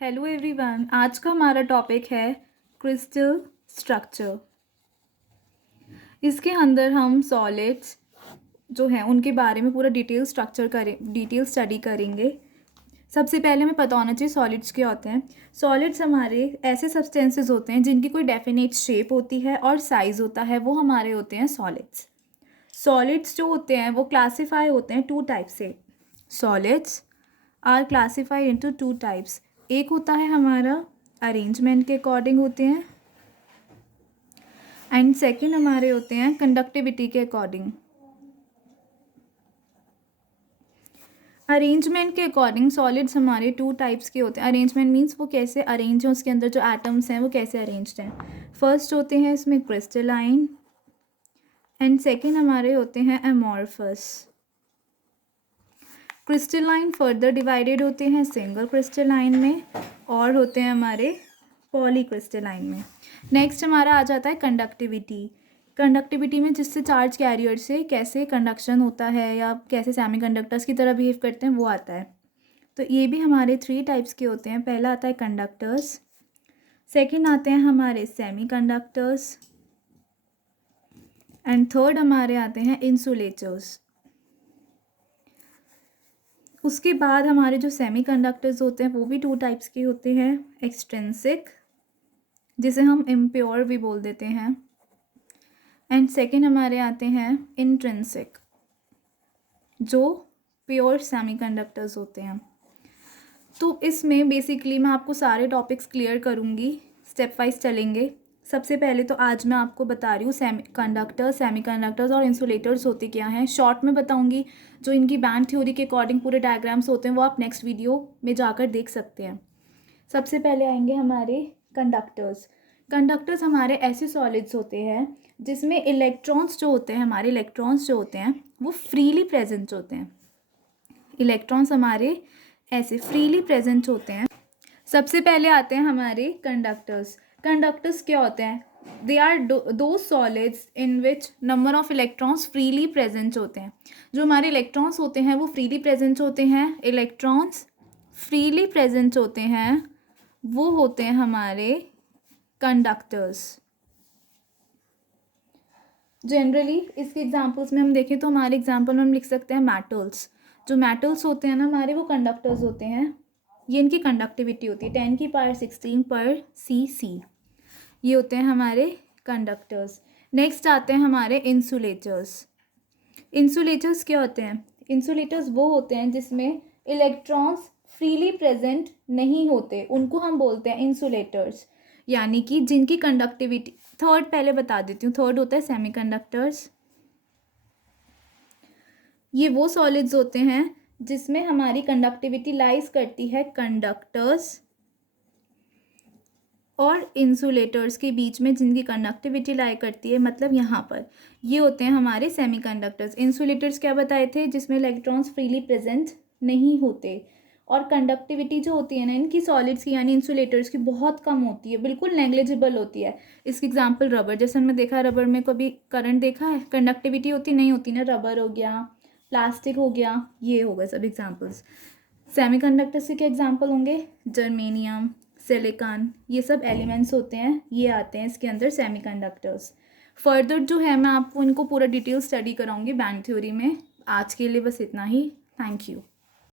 Hello everyone, आज का हमारा टॉपिक है क्रिस्टल स्ट्रक्चर। इसके अंदर हम सॉलिड्स जो हैं उनके बारे में पूरा डिटेल स्टडी करेंगे। सबसे पहले हमें पता होना चाहिए सॉलिड्स क्या होते हैं। सॉलिड्स हमारे ऐसे सब्सटेंसेस होते हैं जिनकी कोई डेफिनेट शेप होती है और साइज़ होता है, वो हमारे होते हैं सॉलिड्स। सॉलिड्स जो होते हैं वो क्लासीफाई होते हैं टू टाइप से। Solids are classified into two types. एक होता है हमारा अरेंजमेंट के अकॉर्डिंग होते हैं, एंड सेकंड हमारे होते हैं कंडक्टिविटी के अकॉर्डिंग। अरेंजमेंट के अकॉर्डिंग सॉलिड्स हमारे टू टाइप्स के होते हैं। अरेंजमेंट मीन्स वो कैसे अरेंज हैं, उसके अंदर जो एटम्स हैं वो कैसे अरेंज्ड हैं। फर्स्ट होते हैं इसमें क्रिस्टलाइन, एंड सेकंड हमारे होते हैं एमॉर्फस। क्रिस्टलाइन फर्दर डिवाइडेड होते हैं सिंगल क्रिस्टलाइन में और होते हैं हमारे पॉलीक्रिस्टलाइन में। नेक्स्ट हमारा आ जाता है कंडक्टिविटी। कंडक्टिविटी में जिससे चार्ज कैरियर से कैसे कंडक्शन होता है या कैसे सेमीकंडक्टर्स की तरह बिहेव करते हैं वो आता है। तो ये भी हमारे थ्री टाइप्स के होते हैं। पहला आता है कंडक्टर्स, सेकंड आते हैं हमारे सेमीकंडक्टर्स, एंड थर्ड हमारे आते हैं इंसुलेटर्स। उसके बाद हमारे जो सेमीकंडक्टर्स होते हैं वो भी टू टाइप्स के होते हैं। एक्सट्रिंसिक, जिसे हम इम्प्योर भी बोल देते हैं, एंड सेकंड हमारे आते हैं इंट्रिंसिक, जो प्योर सेमीकंडक्टर्स होते हैं। तो इसमें बेसिकली मैं आपको सारे टॉपिक्स क्लियर करूँगी, स्टेप वाइज चलेंगे। सबसे पहले तो आज मैं आपको बता रही हूँ सेमीकंडक्टर्स और इंसुलेटर्स होते क्या हैं। शॉर्ट में बताऊँगी, जो इनकी बैंड थ्योरी के अकॉर्डिंग पूरे डायग्राम्स होते हैं वो आप नेक्स्ट वीडियो में जाकर देख सकते हैं। सबसे पहले आएंगे हमारे कंडक्टर्स। कंडक्टर्स हमारे ऐसे सॉलिड्स होते हैं जिसमें इलेक्ट्रॉन्स जो होते हैं, हमारे इलेक्ट्रॉन्स जो होते हैं वो फ्रीली प्रेजेंट होते हैं। इलेक्ट्रॉन्स हमारे ऐसे फ्रीली प्रेजेंट होते हैं। सबसे पहले आते हैं हमारे कंडक्टर्स। कंडक्टर्स क्या होते हैं? दे आर दो solids in which number of electrons freely present होते हैं। जो हमारे इलेक्ट्रॉन्स होते हैं वो फ्रीली प्रेजेंट होते हैं। इलेक्ट्रॉन्स फ्रीली प्रेजेंट होते हैं वो होते हैं हमारे कंडक्टर्स। जनरली इसके एग्जांपल्स में हम देखें तो हमारे एग्जांपल में हम लिख सकते हैं मेटल्स। जो मेटल्स होते हैं ना हमारे, वो कंडक्टर्स होते हैं। ये इनकी कंडक्टिविटी होती है 10⁻16 पर cc। ये होते हैं हमारे कंडक्टर्स। नेक्स्ट आते हैं हमारे इंसुलेटर्स। इंसुलेटर्स क्या होते हैं? इंसुलेटर्स वो होते हैं जिसमें इलेक्ट्रॉन्स फ्रीली प्रेजेंट नहीं होते, उनको हम बोलते हैं इंसुलेटर्स। यानी कि जिनकी कंडक्टिविटी, थर्ड पहले बता देती हूँ, थर्ड होता है सेमीकंडक्टर्स। ये वो सॉलिड्स होते हैं जिसमें हमारी कंडक्टिविटी लाइज करती है कंडक्टर्स और इंसुलेटर्स के बीच में, जिनकी कंडक्टिविटी लाई करती है मतलब यहाँ पर, ये होते हैं हमारे सेमीकंडक्टर्स। इंसुलेटर्स क्या बताए थे? जिसमें इलेक्ट्रॉन्स फ्रीली प्रेजेंट नहीं होते और कंडक्टिविटी जो होती है ना इनकी सॉलिड्स की यानी इंसुलेटर्स की बहुत कम होती है, बिल्कुल नेग्लिजिबल होती है। इसकी एग्जांपल रबर, जैसे हमने देखा रबर में कभी करंट देखा है? कंडक्टिविटी होती नहीं होती ना। रबर हो गया, प्लास्टिक हो गया, ये हो गए सब एग्जांपल्स। सेमीकंडक्टर्स के एग्जांपल होंगे जर्मेनियम, सिलिकॉन, ये सब एलिमेंट्स होते हैं, ये आते हैं इसके अंदर सेमीकंडक्टर्स। फर्दर जो है मैं आपको इनको पूरा डिटेल स्टडी कराऊंगी बैंड थ्योरी में। आज के लिए बस इतना ही। Thank you.